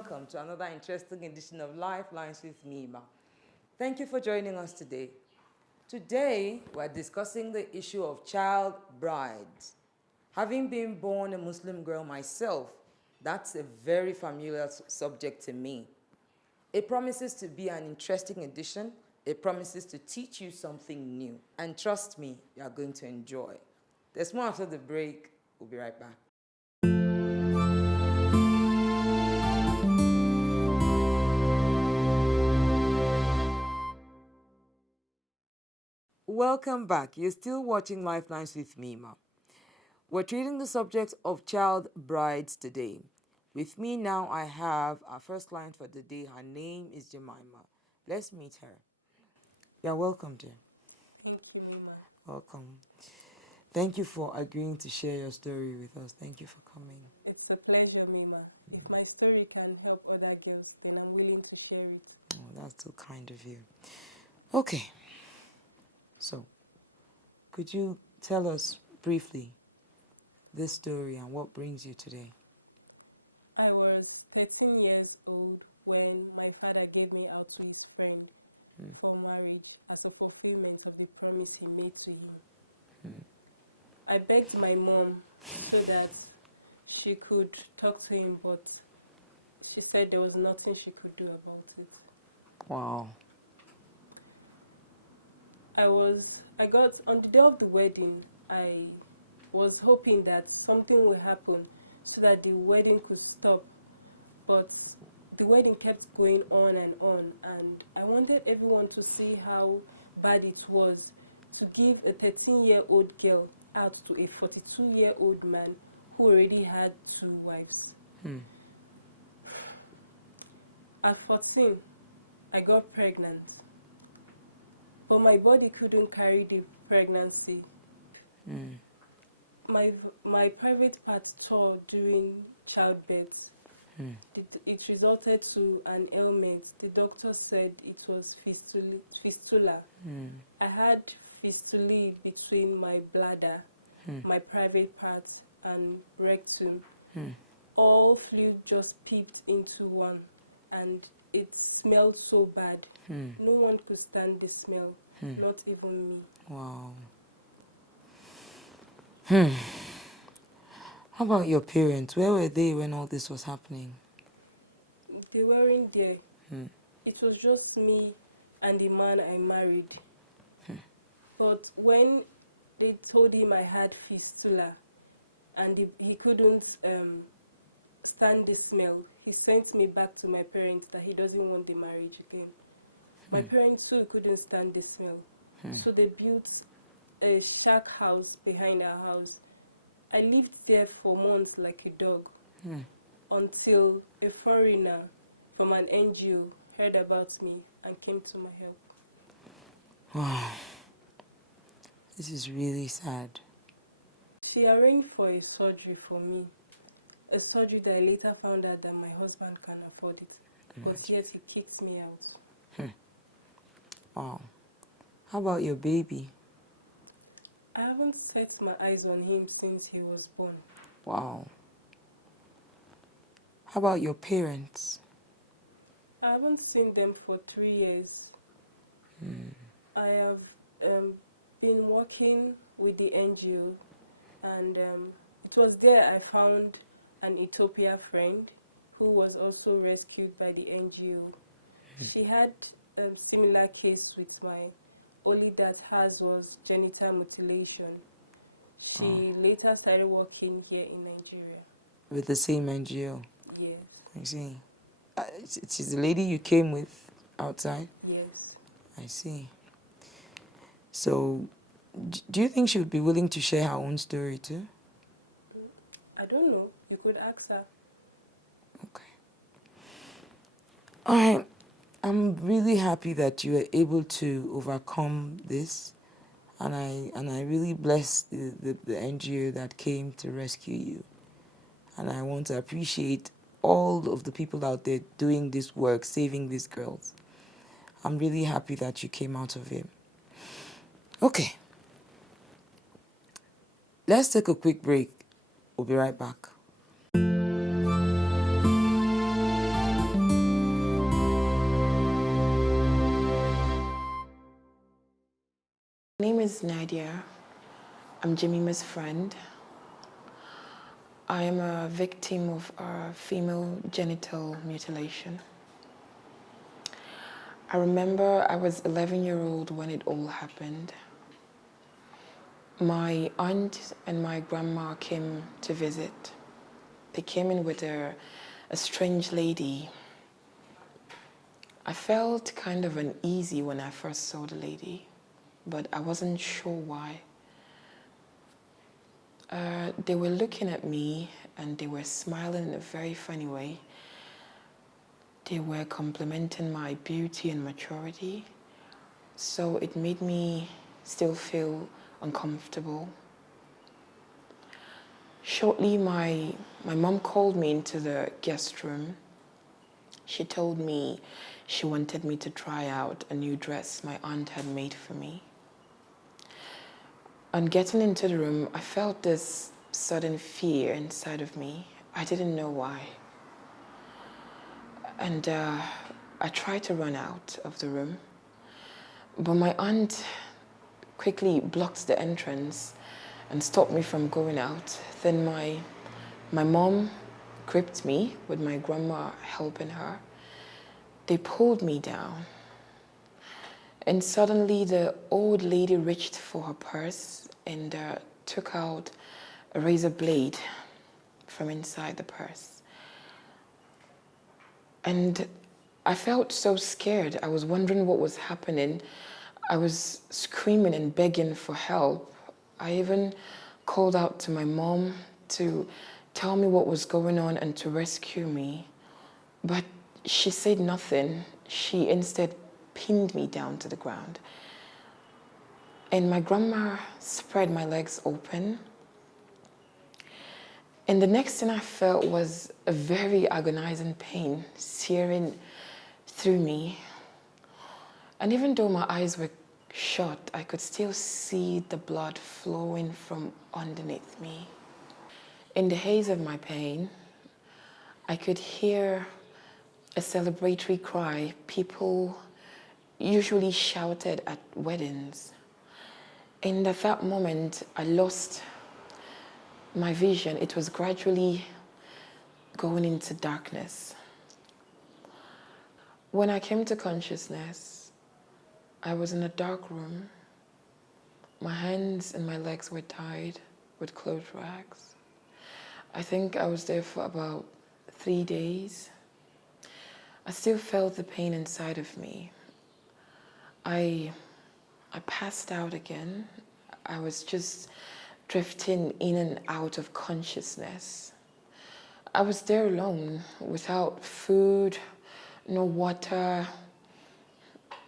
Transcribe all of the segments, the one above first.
welcome to another interesting edition of Lifelines with Mima. Thank you for joining us today. Today, we're discussing the issue of child brides. Having been born a Muslim girl myself, that's a very familiar subject to me. It promises to be an interesting edition. It promises to teach you something new. And trust me, you are going to enjoy. There's more after the break. We'll be right back. Welcome back. You're still watching Lifelines with Mima. We're treating the subject of child brides today. With me now, I have our first client for the day. Her name is Jemima. Let's meet her. You're welcome, Jem. Thank you, Mima. Welcome. Thank you for agreeing to share your story with us. Thank you for coming. It's a pleasure, Mima. If my story can help other girls, then I'm willing to share it. Oh, that's so kind of you. Okay. So, could you tell us briefly this story and what brings you today? I was 13 years old when my father gave me out to his friend for marriage as a fulfillment of the promise he made to him. I begged my mom so that she could talk to him, but she said there was nothing she could do about it. Wow. On the day of the wedding, I was hoping that something would happen so that the wedding could stop. But the wedding kept going on, and I wanted everyone to see how bad it was to give a 13-year-old girl out to a 42-year-old man who already had 2 wives. At 14, I got pregnant. But my body couldn't carry the pregnancy. My private part tore during childbirth. It resulted to an ailment. The doctor said it was fistula. I had fistulae between my bladder, my private part, and rectum. All fluid just peeped into one, and it smelled so bad. No one could stand the smell, not even me. Wow. How about your parents? Where were they when all this was happening? They weren't there. It was just me and the man I married. But when they told him I had fistula and he couldn't stand the smell, he sent me back to my parents that he doesn't want the marriage again. My parents too couldn't stand the smell. So they built a shack house behind our house. I lived there for months like a dog until a foreigner from an NGO heard about me and came to my help. Wow. This is really sad. She arranged for a surgery for me, a surgery that I later found out that my husband can't afford it, but yet he kicked me out. Wow. How about your baby? I haven't set my eyes on him since he was born. Wow. How about your parents? I haven't seen them for 3 years. I have been working with the NGO, and it was there I found an Ethiopia friend who was also rescued by the NGO. She had a similar case with my, only that hers was genital mutilation. She later started working here in Nigeria. With the same NGO? Yes. I see. She's the lady you came with outside? Yes. I see. So, do you think she would be willing to share her own story too? I don't know. You could ask her. Okay. All right. I'm really happy that you were able to overcome this, and I really bless the NGO that came to rescue you. And I want to appreciate all of the people out there doing this work, saving these girls. I'm really happy that you came out of it. Okay. Let's take a quick break. We'll be right back. My name is Nadia. I'm Jemima's friend. I am a victim of female genital mutilation. I remember I was 11-year-old when it all happened. My aunt and my grandma came to visit. They came in with a strange lady. I felt kind of uneasy when I first saw the lady, but I wasn't sure why. They were looking at me and they were smiling in a very funny way. They were complimenting my beauty and maturity, so it made me still feel uncomfortable. Shortly, my mom called me into the guest room. She told me she wanted me to try out a new dress my aunt had made for me. On getting into the room, I felt this sudden fear inside of me. I didn't know why. And I tried to run out of the room, but my aunt quickly blocked the entrance and stopped me from going out. Then my mom gripped me with my grandma helping her. They pulled me down. And suddenly the old lady reached for her purse and took out a razor blade from inside the purse. And I felt so scared. I was wondering what was happening. I was screaming and begging for help. I even called out to my mom to tell me what was going on and to rescue me. But she said nothing. She instead pinned me down to the ground. And my grandma spread my legs open. And the next thing I felt was a very agonizing pain searing through me. And even though my eyes were shut, I could still see the blood flowing from underneath me. In the haze of my pain, I could hear a celebratory cry people usually shouted at weddings. And at that moment, I lost my vision. It was gradually going into darkness. When I came to consciousness, I was in a dark room. My hands and my legs were tied with clothes rags. I think I was there for about 3 days. I still felt the pain inside of me. I passed out again. I was just drifting in and out of consciousness. I was there alone, without food, no water,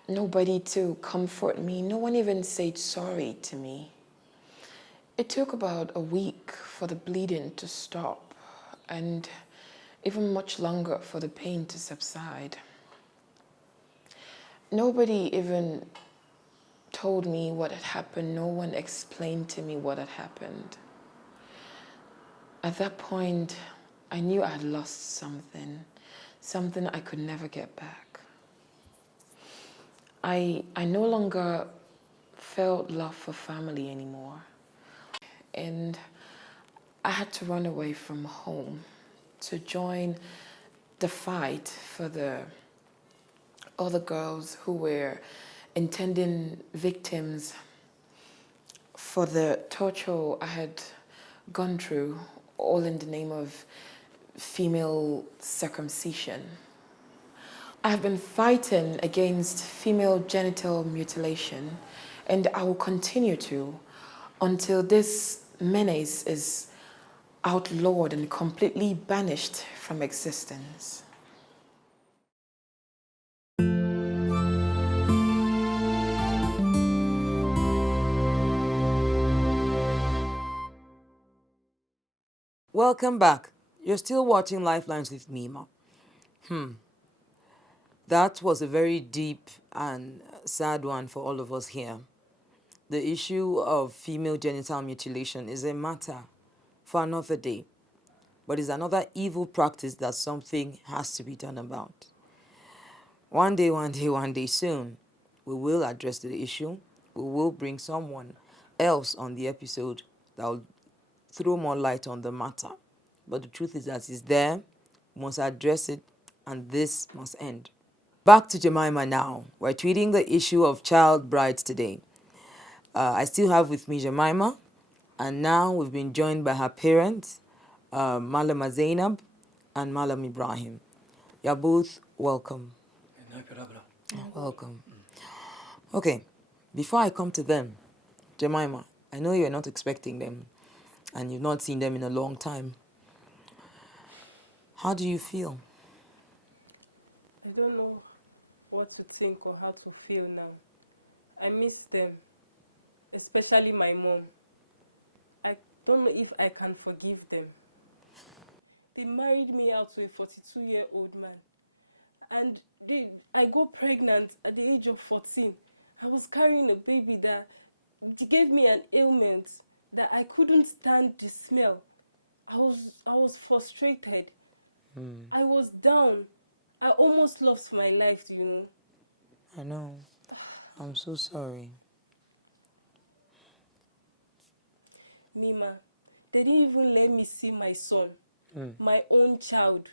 nobody to comfort me. No one even said sorry to me. It took about a week for the bleeding to stop and even much longer for the pain to subside. Nobody even told me what had happened. No one explained to me what had happened. At that point, I knew I had lost something I could never get back. I no longer felt love for family anymore. And I had to run away from home to join the fight for the other girls who were intending victims for the torture I had gone through, all in the name of female circumcision. I have been fighting against female genital mutilation, and I will continue to until this menace is outlawed and completely banished from existence. Welcome back. You're still watching Lifelines with Mima. That was a very deep and sad one for all of us here. The issue of female genital mutilation is a matter for another day, but it's another evil practice that something has to be done about. One day soon, we will address the issue. we will bring someone else on the episode that will throw more light on the matter. But the truth is that it's there, we must address it, and this must end. Back to Jemima now. We're treating the issue of child brides today. I still have with me Jemima, and now we've been joined by her parents, Malama Zainab and Malam Ibrahim. You're both welcome. Welcome. Okay, before I come to them, Jemima, I know you're not expecting them, and you've not seen them in a long time. How do you feel? I don't know what to think or how to feel now. I miss them, especially my mom. I don't know if I can forgive them. They married me out to a 42-year-old man. And I got pregnant at the age of 14. I was carrying a baby that gave me an ailment that I couldn't stand the smell. I was frustrated. I was down. I almost lost my life, do you know? I know. I'm so sorry. Mima, they didn't even let me see my son, my own child.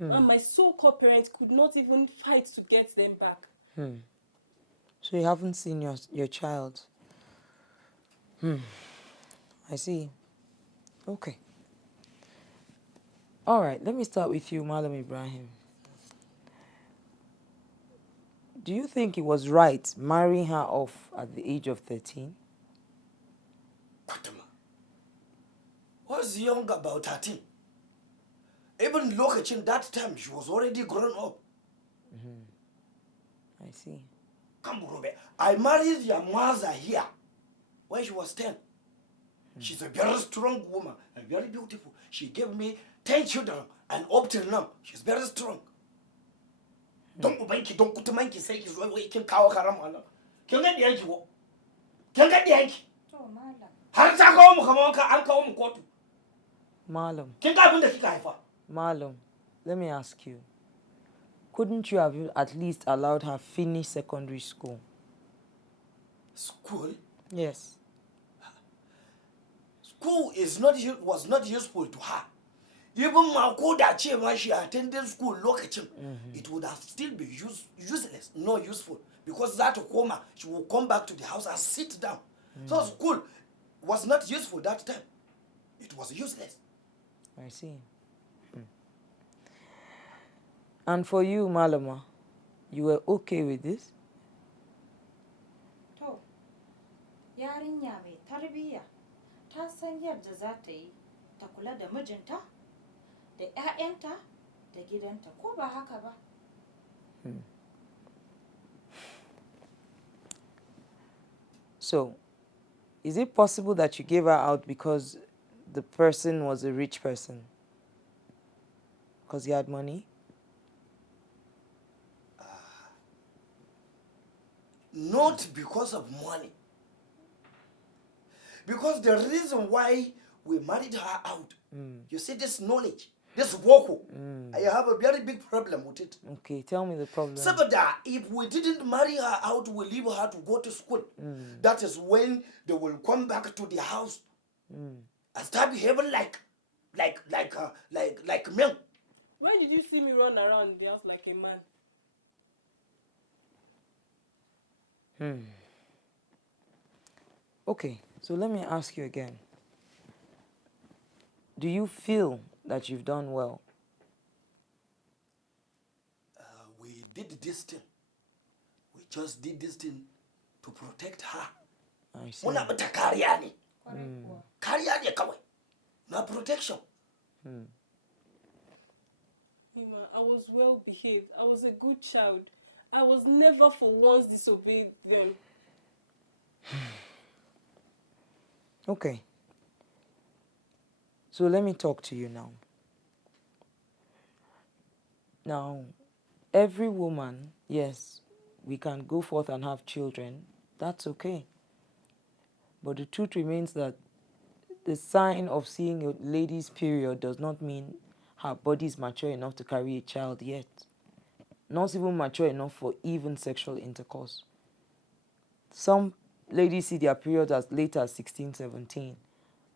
And my so-called parents could not even fight to get them back. So you haven't seen your child? I see. Okay. All right, let me start with you, Malam Ibrahim. Do you think it was right marrying her off at the age of 13? Kutuma was young, about 13. Even lokacin that time, she was already grown up. I see. Come, Rube. I married your mother here when she was 10. She's a very strong woman and very beautiful. She gave me 10 children, and up till now, she's very strong. Don't ubanki, don't kutumanki sai ki zo wai kin kawo karama nan. Kin ga diyanki ko? Kin ga diyanki? To malam. Har ta kawo mu kamar wanka an kawo mu kotu. Malam, Kin ga abin da kika haifa? Malam, let me ask you. Couldn't you have at least allowed her finish secondary school? School? Yes. School was not useful to her. Even Makoda Chima, she attended school lokacin, it would have still been useless, not useful. Because that coma, she will come back to the house and sit down. So school was not useful that time. It was useless. I see. And for you, Malama, you were okay with this? To, yarinya mai tarbiyya ta san yadda za ta yi ta kula da mijinta, da 'ya'yanta, da gidanta, ko ba haka ba? So, is it possible that you gave her out because the person was a rich person? Because he had money? Not because of money. Because the reason why we married her out, you see this knowledge, this woko, I have a very big problem with it. Okay, tell me the problem. Saboda, if we didn't marry her out, we leave her to go to school. That is when they will come back to the house and start behaving like men. When did you see me run around the house like a man? Okay, so let me ask you again. Do you feel that you've done well? We did this thing. We just did this thing to protect her. I see. Muna mata kariya ne. Kwarai kuwa. Kariya ne kawai. No protection. Hima, I was well behaved. I was a good child. I was never for once disobeyed them. Okay. So let me talk to you now. Now, every woman, yes, we can go forth and have children. That's okay. But the truth remains that the sign of seeing a lady's period does not mean her body is mature enough to carry a child yet. Not even mature enough for even sexual intercourse. Some ladies see their period as late as 16, 17.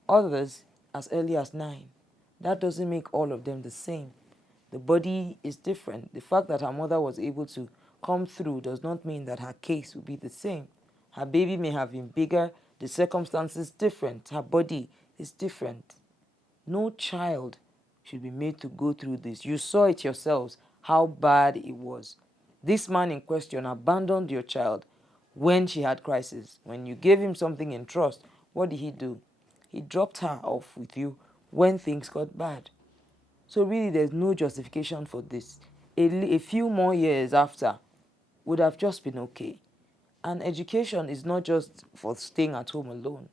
Others as early as 9. That doesn't make all of them the same. The body is different. The fact that her mother was able to come through does not mean that her case will be the same. Her baby may have been bigger, the circumstances different, her body is different. No child should be made to go through this. You saw it yourselves, how bad it was. This man in question abandoned your child when she had crisis. When you gave him something in trust, what did he do? He dropped her off with you when things got bad. So really there's no justification for this. A few more years after would have just been okay. And education is not just for staying at home alone.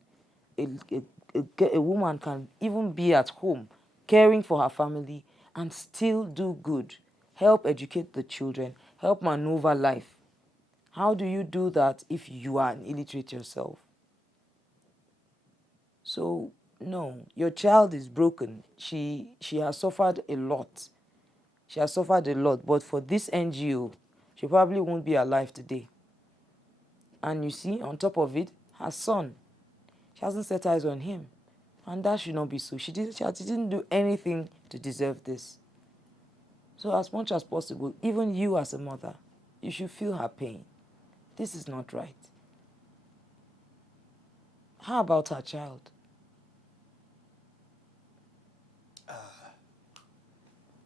A woman can even be at home caring for her family and still do good. Help educate the children, help maneuver life. How do you do that if you are an illiterate yourself? So, no, your child is broken. She has suffered a lot. She has suffered a lot. But for this NGO, she probably won't be alive today. And you see, on top of it, her son. She hasn't set eyes on him. And that should not be so. She didn't do anything to deserve this. So as much as possible, even you as a mother, you should feel her pain. This is not right. How about her child?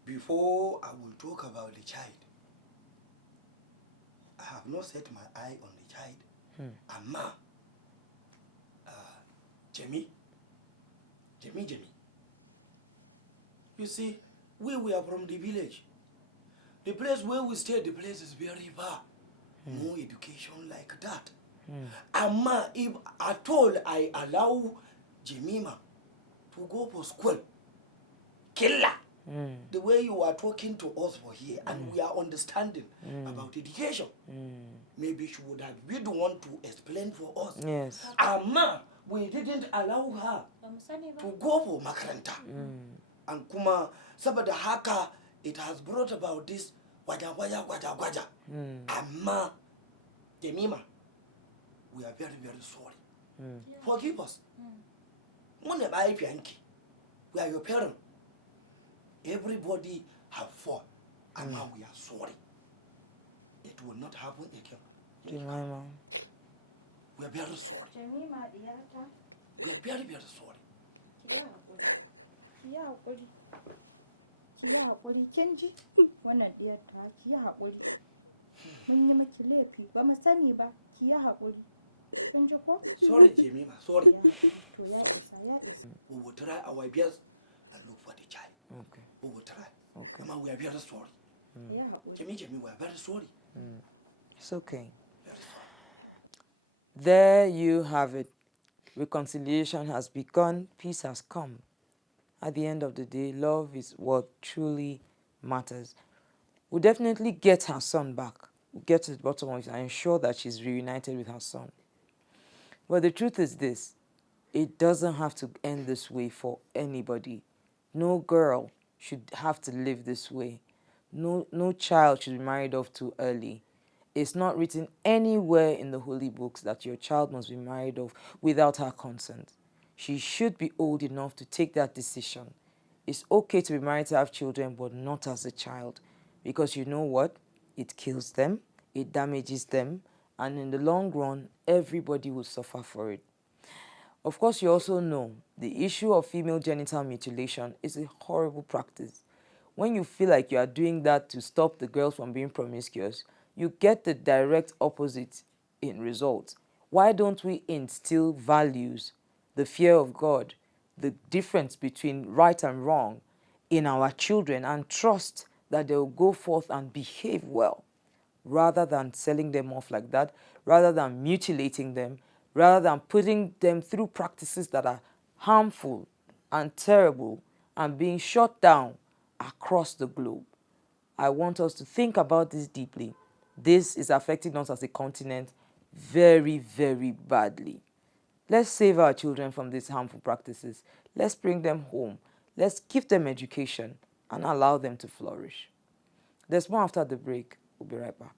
Before I will talk about the child, I have not set my eye on the child. Amma, Jemmy. You see, we are from the village. The place where we stay, the place is very far. No education like that. Amma, if at all I allow Jemima to go for school, killer. The way you are talking to us for here, and we are understanding about education. Maybe she would have been the one to explain for us. Yes. Amma, we didn't allow her to go for makaranta. And kuma saboda haka, it has brought about this gwaja. Amma, Jemima, we are very, very sorry. Forgive us. We are your parents. Everybody have fought, and now we are sorry. It will not happen again. We are very sorry. We are very, very sorry. Ki yi haƙuri, kin ji? Wannan ɗiyar ta, ki yi haƙuri. Mun yi miki laifi, ba mu sani ba, ki yi haƙuri. Kin ji ko? Sorry, Jemima, sorry. Ya haƙuri, to ya isa, ya isa. We will try our best to look for the child. Okay. We will try. Mama, we are very sorry. Ya haƙuri. Jemmy, we are very sorry. It's okay. Very sorry. There you have it. Reconciliation has begun, peace has come. At the end of the day, love is what truly matters. We'll definitely get her son back. We'll get to the bottom of it and ensure that she's reunited with her son. But the truth is this, it doesn't have to end this way for anybody. No girl should have to live this way. No child should be married off too early. It's not written anywhere in the holy books that your child must be married off without her consent. She should be old enough to take that decision. It's okay to be married to have children, but not as a child. Because you know what? It kills them, it damages them, and in the long run, everybody will suffer for it. Of course, you also know the issue of female genital mutilation is a horrible practice. When you feel like you are doing that to stop the girls from being promiscuous, you get the direct opposite in results. Why don't we instill values, the fear of God, the difference between right and wrong in our children and trust that they will go forth and behave well rather than selling them off like that, rather than mutilating them, rather than putting them through practices that are harmful and terrible and being shut down across the globe. I want us to think about this deeply. This is affecting us as a continent very, very badly. Let's save our children from these harmful practices. Let's bring them home. Let's give them education and allow them to flourish. There's more after the break. We'll be right back.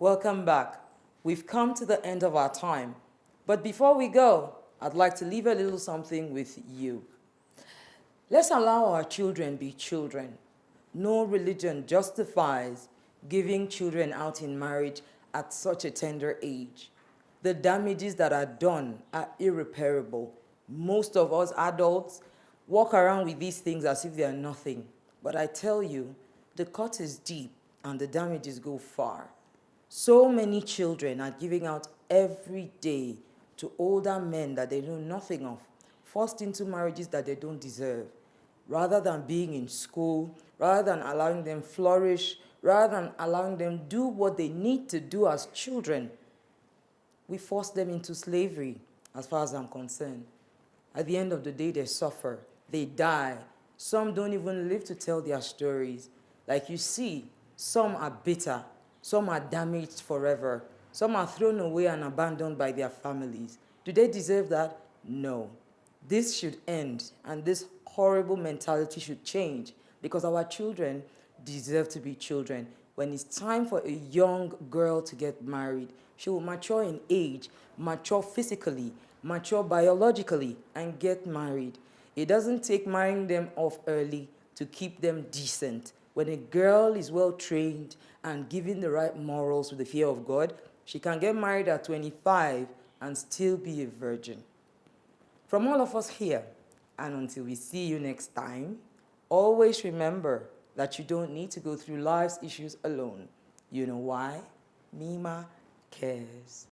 Welcome back. We've come to the end of our time. But before we go, I'd like to leave a little something with you. Let's allow our children be children. No religion justifies giving children out in marriage at such a tender age. The damages that are done are irreparable. Most of us adults walk around with these things as if they are nothing. But I tell you, the cut is deep and the damages go far. So many children are giving out every day to older men that they know nothing of, forced into marriages that they don't deserve. Rather than being in school, rather than allowing them flourish, rather than allowing them do what they need to do as children, we force them into slavery, as far as I'm concerned. At the end of the day, they suffer, they die. Some don't even live to tell their stories. Like you see, some are bitter, some are damaged forever, some are thrown away and abandoned by their families. Do they deserve that? No. This should end, and this horrible mentality should change, because our children deserve to be children. When it's time for a young girl to get married, she will mature in age, mature physically, mature biologically, and get married. It doesn't take marrying them off early to keep them decent. When a girl is well trained and given the right morals with the fear of God, she can get married at 25 and still be a virgin. From all of us here, and until we see you next time, always remember that you don't need to go through life's issues alone. You know why? Mima cares.